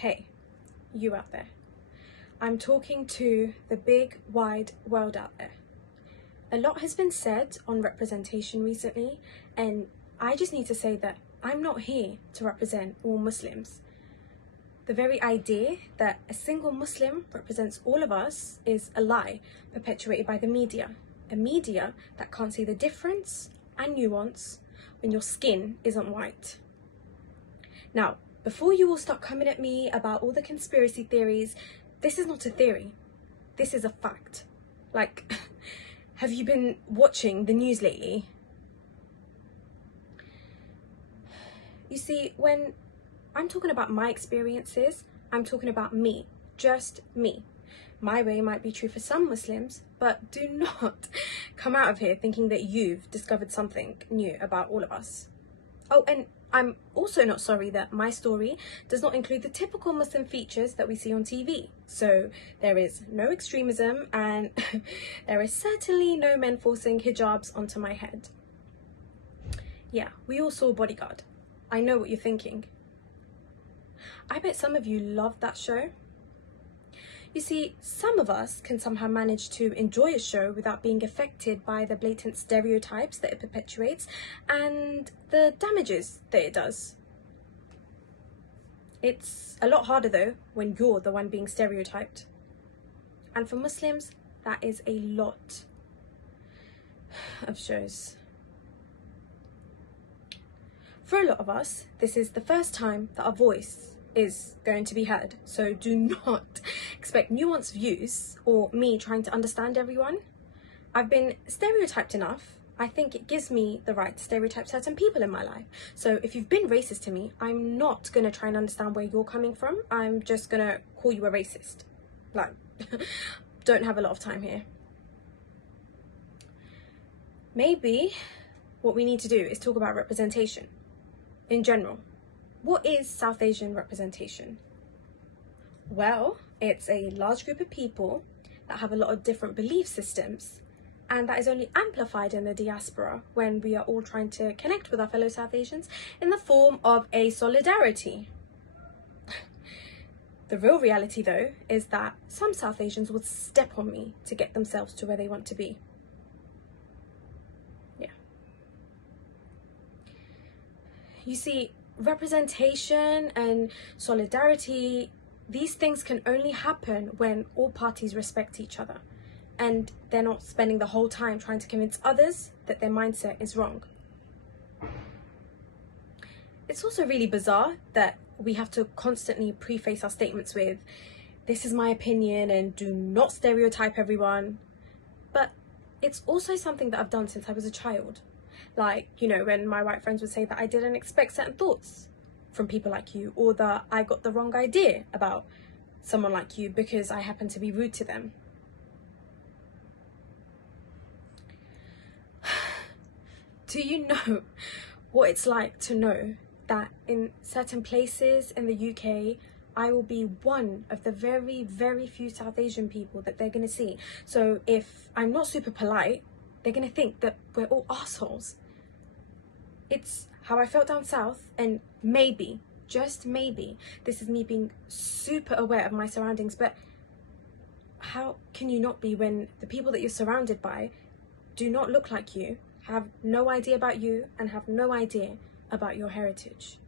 Hey, you out there. I'm talking to the big, wide world out there. A lot has been said on representation recently, and I just need to say that I'm not here to represent all Muslims. The very idea that a single Muslim represents all of us is a lie perpetuated by the media. A media that can't see the difference and nuance when your skin isn't white. Now, before you all start coming at me about all the conspiracy theories, this is not a theory. This is a fact. Like, have you been watching the news lately? You see, when I'm talking about my experiences, I'm talking about me, just me. My way might be true for some Muslims, but do not come out of here thinking that you've discovered something new about all of us. Oh, and I'm also not sorry that my story does not include the typical Muslim features that we see on TV. So there is no extremism and there is certainly no men forcing hijabs onto my head. Yeah, we all saw Bodyguard. I know what you're thinking. I bet some of you loved that show. You see, some of us can somehow manage to enjoy a show without being affected by the blatant stereotypes that it perpetuates and the damages that it does. It's a lot harder though when you're the one being stereotyped. And for Muslims, that is a lot of shows. For a lot of us, this is the first time that our voice is going to be heard, so do not expect nuanced views or me trying to understand everyone. I've been stereotyped enough. I think it gives me the right to stereotype certain people in my life. So if you've been racist to me, I'm not going to try and understand where you're coming from. I'm just going to call you a racist. Like, don't have a lot of time here. Maybe what we need to do is talk about representation in general. What is South Asian representation? Well, it's a large group of people that have a lot of different belief systems, and that is only amplified in the diaspora when we are all trying to connect with our fellow South Asians in the form of a solidarity. The real reality though is that some South Asians would step on me to get themselves to where they want to be. Yeah. You see, representation and solidarity, these things can only happen when all parties respect each other and they're not spending the whole time trying to convince others that their mindset is wrong. It's also really bizarre that we have to constantly preface our statements with, "This is my opinion and do not stereotype everyone." But it's also something that I've done since I was a child. Like, you know, when my white friends would say that I didn't expect certain thoughts from people like you, or that I got the wrong idea about someone like you because I happen to be rude to them. Do you know what it's like to know that in certain places in the UK, I will be one of the very, very few South Asian people that they're going to see. So if I'm not super polite, they're going to think that we're all assholes. It's how I felt down south, and maybe, just maybe, this is me being super aware of my surroundings, but how can you not be when the people that you're surrounded by do not look like you, have no idea about you, and have no idea about your heritage?